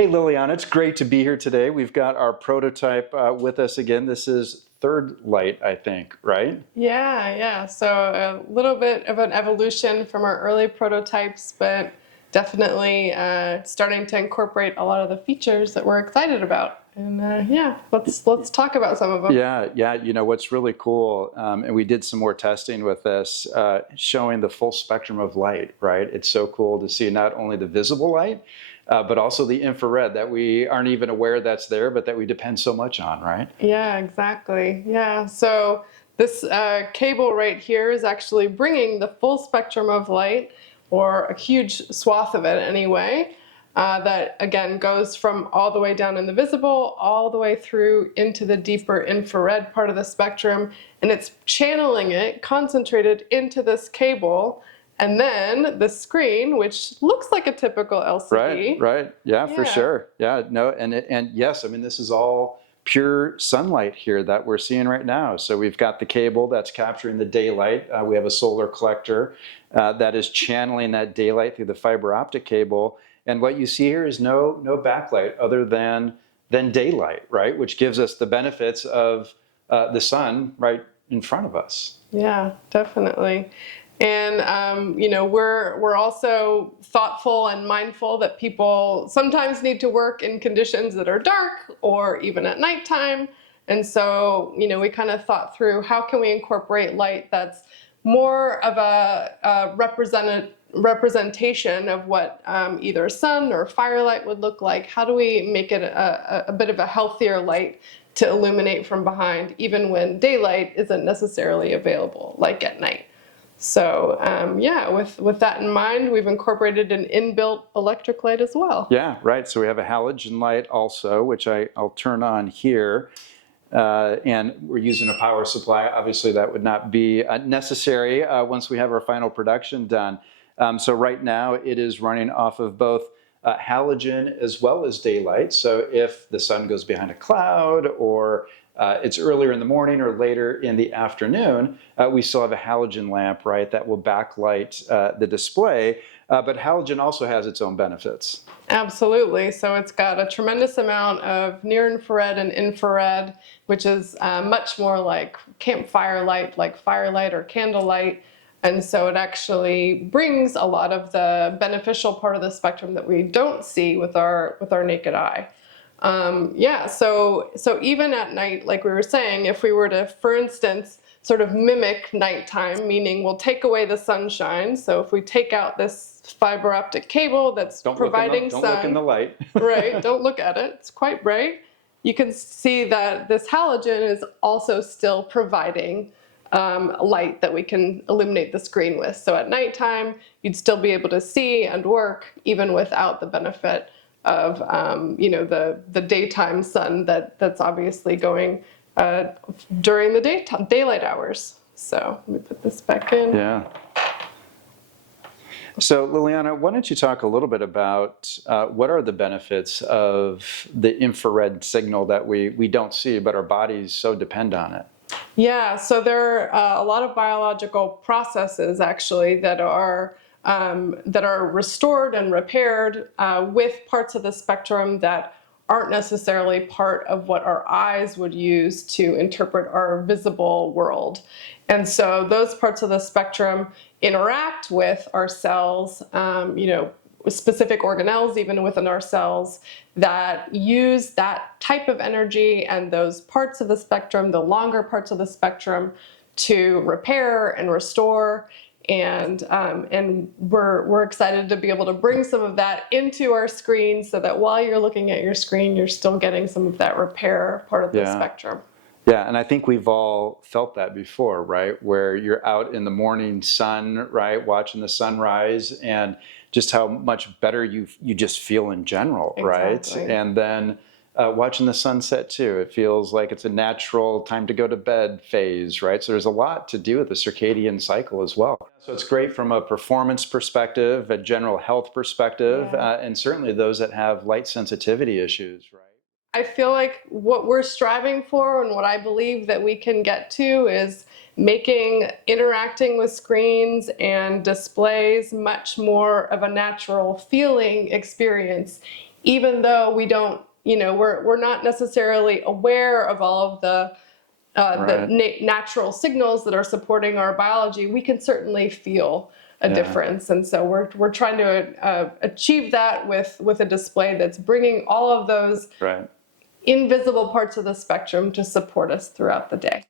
Hey Liliana, it's great to be here today. We've got our prototype with us again. This is third light, I think, right? Yeah. So a little bit of an evolution from our early prototypes, but definitely starting to incorporate a lot of the features that we're excited about. And yeah, let's talk about some of them. Yeah. You know, what's really cool, and we did some more testing with this, showing the full spectrum of light, right? It's so cool to see not only the visible light, but also the infrared that we aren't even aware that's there, but that we depend so much on, right? Yeah, exactly. Yeah. So this cable right here is actually bringing the full spectrum of light, or a huge swath of it anyway, that again goes from all the way down in the visible, all the way through into the deeper infrared part of the spectrum, and it's channeling it concentrated into this cable. And then the screen, which looks like a typical LCD. Right. Yeah, for sure. Yeah, no, and yes, I mean, this is all pure sunlight here that we're seeing right now. So we've got the cable that's capturing the daylight. We have a solar collector that is channeling that daylight through the fiber optic cable. And what you see here is no backlight other than daylight, right? Which gives us the benefits of the sun right in front of us. Yeah, definitely. And we're also thoughtful and mindful that people sometimes need to work in conditions that are dark or even at nighttime. And so, we kind of thought through, how can we incorporate light that's more of a representation of what either sun or firelight would look like? How do we make it a bit of a healthier light to illuminate from behind, even when daylight isn't necessarily available, like at night? So with that in mind, we've incorporated an inbuilt electric light as well. Yeah, right. So we have a halogen light also, which I'll turn on here. And we're using a power supply. Obviously, that would not be necessary once we have our final production done. So right now, it is running off of both halogen as well as daylight. So if the sun goes behind a cloud, or it's earlier in the morning or later in the afternoon, we still have a halogen lamp, right, that will backlight the display. But halogen also has its own benefits. Absolutely. So it's got a tremendous amount of near infrared and infrared, which is much more like campfire light, like firelight or candlelight. And so it actually brings a lot of the beneficial part of the spectrum that we don't see with our naked eye. So even at night, like we were saying, if we were to, for instance, sort of mimic nighttime, meaning we'll take away the sunshine. So if we take out this fiber optic cable that's providing sun. Don't look in the light. Right, don't look at it. It's quite bright. You can see that this halogen is also still providing light that we can illuminate the screen with. So at nighttime, you'd still be able to see and work even without the benefit of the daytime sun that's obviously going during the daylight hours. So let me put this back in. Yeah. So Liliana, why don't you talk a little bit about what are the benefits of the infrared signal that we don't see, but our bodies so depend on it? Yeah, so there are a lot of biological processes actually that are restored and repaired with parts of the spectrum that aren't necessarily part of what our eyes would use to interpret our visible world. And so those parts of the spectrum interact with our cells, specific organelles even within our cells that use that type of energy and those parts of the spectrum, the longer parts of the spectrum, to repair and restore. And we're excited to be able to bring some of that into our screen so that while you're looking at your screen, you're still getting some of that repair part of the spectrum. Yeah, and I think we've all felt that before, right? Where you're out in the morning sun, right, watching the sunrise, and just how much better you just feel in general, Exactly. right? And then watching the sunset too. It feels like it's a natural time to go to bed phase, right? So there's a lot to do with the circadian cycle as well. So it's great from a performance perspective, a general health perspective, and certainly those that have light sensitivity issues, right? I feel like what we're striving for and what I believe that we can get to is making interacting with screens and displays much more of a natural feeling experience, even though we don't, we're not necessarily aware of all of the natural signals that are supporting our biology, we can certainly feel a difference. And so we're trying to achieve that with a display that's bringing all of those invisible parts of the spectrum to support us throughout the day.